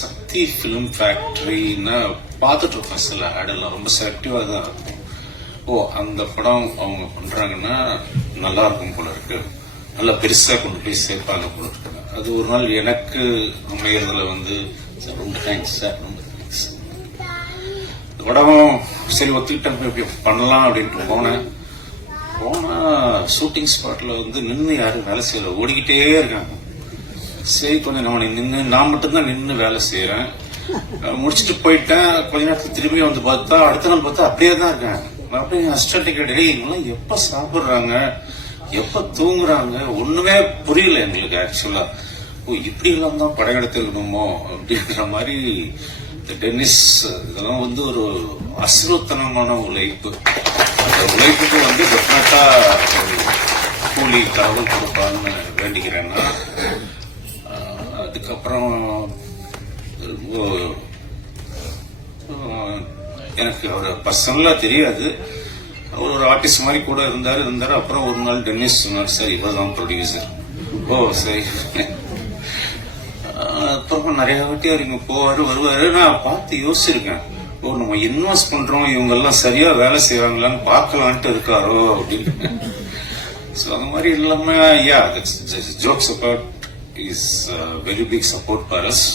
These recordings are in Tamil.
சக்தி ஃபிலிம் ஃபேக்டரின்னா பார்த்துட்டு இருக்கோம். சில ஆடெல்லாம் ரொம்ப செலக்டிவாக தான் இருக்கும். அந்த படம் அவங்க பண்றாங்கன்னா நல்லா இருக்கும் போல இருக்கு, நல்லா பெருசா கொண்டு போய் சேர்ப்பாங்க போல இருக்கு. அது ஒரு நாள் எனக்கு அமையறதுல ரொம்ப தேங்க்ஸ் சார், ரொம்ப தேங்க்ஸ். படம் சரி ஒத்துக்கிட்டேன் பண்ணலாம் அப்படின்ட்டு போனா ஷூட்டிங் ஸ்பாட்ல நின்று யாரும் வேலை செய்யல, ஓடிக்கிட்டே இருக்காங்க. சரி கொஞ்சம் நான் மட்டும்தான் நின்று வேலை செய்யறேன். முடிச்சுட்டு போயிட்டேன். கொஞ்ச நேரத்துக்கு திரும்பி பார்த்தா அடுத்த நாள் பார்த்தா அப்படியே தான் இருக்காங்க. அப்படியே அசிஸ்டன்ட் கேட்டே இவங்கெல்லாம் எப்ப சாப்பிடுறாங்க, எப்ப தூங்குறாங்க, ஒண்ணுமே புரியல எங்களுக்கு. ஆக்சுவலா இப்படி எல்லாம் தான் படம் எடுத்துக்கணுமோ அப்படின்ற மாதிரி. டென்னிஸ் இதெல்லாம் ஒரு அசுரத்தனமான உழைப்பு. அந்த உழைப்புக்கு டெஃபினட்டா கூலி கடவுள் கொடுப்பான்னு வேண்டிக்கிறேன்னா. அதுக்கப்புறம் எனக்கு அவர் பர்சனலா தெரியாது, அவர் ஒரு ஆர்டிஸ்ட் மாதிரி கூட இருந்தாரு. அப்புறம் ஒரு நாள் டென்னிஸ் சொன்னார், சார் இவர் தான் ப்ரொடியூசர். சரி. அப்புறம் நிறைய வாட்டி அவர் இங்க வருவாரு. நான் பார்த்து யோசிச்சிருக்கேன், நம்ம இன்வெஸ்ட் பண்றோம், இவங்க எல்லாம் சரியா வேலை செய்வாங்களான்னு பார்க்கலான்ட்டு இருக்காரோ அப்படின்னு. அந்த மாதிரி இல்லாம jokes about is very big support for us.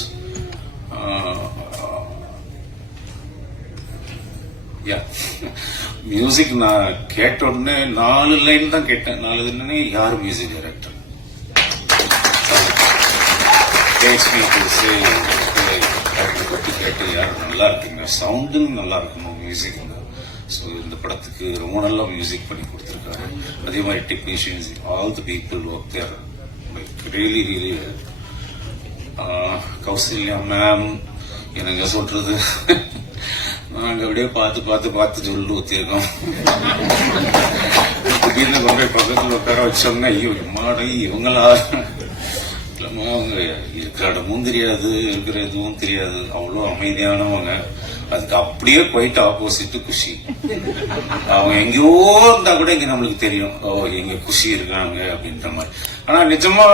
Music நான் கேட்ட உடனே 4 லைன் தான் கேட்டேன். 4 லைன் யார் மியூசிக் டைரக்டர் பத்தி கேட்டு யாரும் நல்லா இருக்கீங்க, சவுண்டும் நல்லா இருக்கணும், மியூசிக். இந்த படத்துக்கு ரொம்ப நல்லா மியூசிக் பண்ணி கொடுத்திருக்காரு. அதே மாதிரி technicians, all the people work there really really. Kausalya ma'am எனக்கு சொல்றது, நாங்க அப்படியே பார்த்து சொல்லு ஊத்திருக்கோம். திடீர்னு கொண்டு பக்கத்துல உட்கார வச்சோம்னா ஐயோ எம்மாடை இவங்களா இல்லம்மா, அவங்க இருக்கிற இடமும் தெரியாது, இருக்கிற எதுவும் தெரியாது, அவ்வளோ அமைதியானவங்க. அதுக்கு அப்படியே போயிட்டு ஆப்போசிட் குஷி. அவங்க எங்கேயோ இருந்தா கூட இங்க நம்மளுக்கு தெரியும், எங்க குஷி இருக்காங்க அப்படின்ற மாதிரி. ஆனா நிஜமா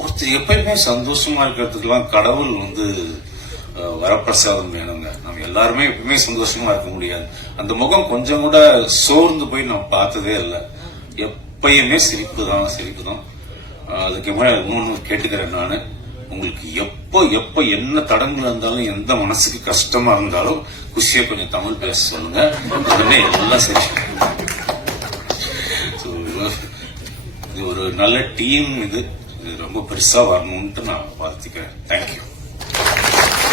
ஒருத்தர் எப்பயுமே சந்தோஷமா இருக்கிறதுக்கெல்லாம் கடவுள் வரப்பிரசாதம் வேணுங்க. நம்ம எல்லாருமே எப்பவுமே சந்தோஷமா இருக்க முடியாது. அந்த முகம் கொஞ்சம் கூட சோர்ந்து போய் நான் பார்த்ததே இல்லை. எப்பயுமே சிரிப்பு தான். அதுக்கு இன்னொன்னு கேட்டுக்கிறேன் நானு, உங்களுக்கு எப்போ என்ன தடங்கள் இருந்தாலும், எந்த மனசுக்கு கஷ்டமா இருந்தாலும் குஷியா கொஞ்சம் தமிழ் பேச சொல்லுங்க, உடனே எல்லாம் சரி. இது ஒரு நல்ல டீம். இது ரொம்ப பெருசா வரணும்ட்டு நான் வாழ்த்துக்கிறேன். தேங்க்யூ.